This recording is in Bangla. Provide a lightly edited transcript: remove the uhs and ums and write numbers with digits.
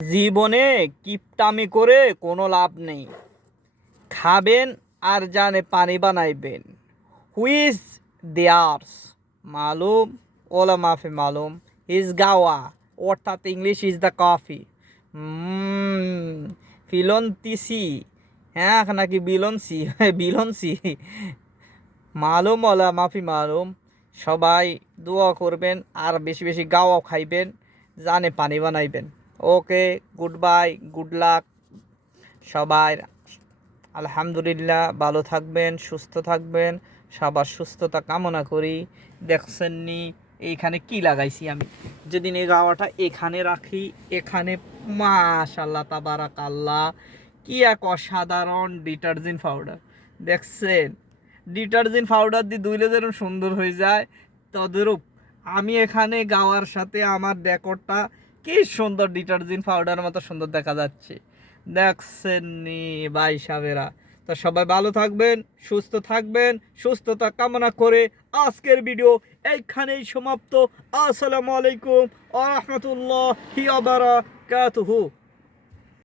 জীবনে কিপটামি করে কোনো লাভ নেই। খাবেন আর জানে পানি বানাইবেন। হুইজ দেয়ার্স মালুম ওলা মাফি মালুম ইজ গাওয়া অর্থাৎ ইংলিশ ইজ দ্য কফি। ফিলন্তিসি হ্যাঁ নাকি বিলনসি বিলনসি মালুম ওলা মাফি মালুম। সবাই দোয়া করবেন আর বেশি বেশি গাওয়া খাইবেন, জানে পানি বানাইবেন। ওকে, গুড বাই, গুড লাক সবাই। আলহামদুলিল্লাহ, ভালো থাকবেন, সুস্থ থাকবেন, সবার সুস্থতা কামনা করি। দেখছেননি এইখানে কি লাগাইছি আমি? যেদিন এই গাওয়াটা এখানে রাখি, এখানে মাশাআল্লাহ তাবারাকাল্লাহ কি এক অসাধারণ ডিটারজেন্ট পাউডার। দেখছেন, ডিটারজেন্ট পাউডার দিয়ে ধুইলে যেরকম সুন্দর হয়ে যায়, তদ্রূপ আমি এখানে গাওয়ার সাথে আমার ডেকোরটা কি সুন্দর ডিটারজেন্ট পাউডার মতো সুন্দর দেখা যাচ্ছে। দেখছেন নি ভাই সাহেবেরা? তো সবাই ভালো থাকবেন, সুস্থ থাকবেন, সুস্থতা কামনা করে আজকের ভিডিও এইখানেই সমাপ্ত। আসসালামু আলাইকুম ওয়া রাহমাতুল্লাহি ওয়া বারাকাতুহু।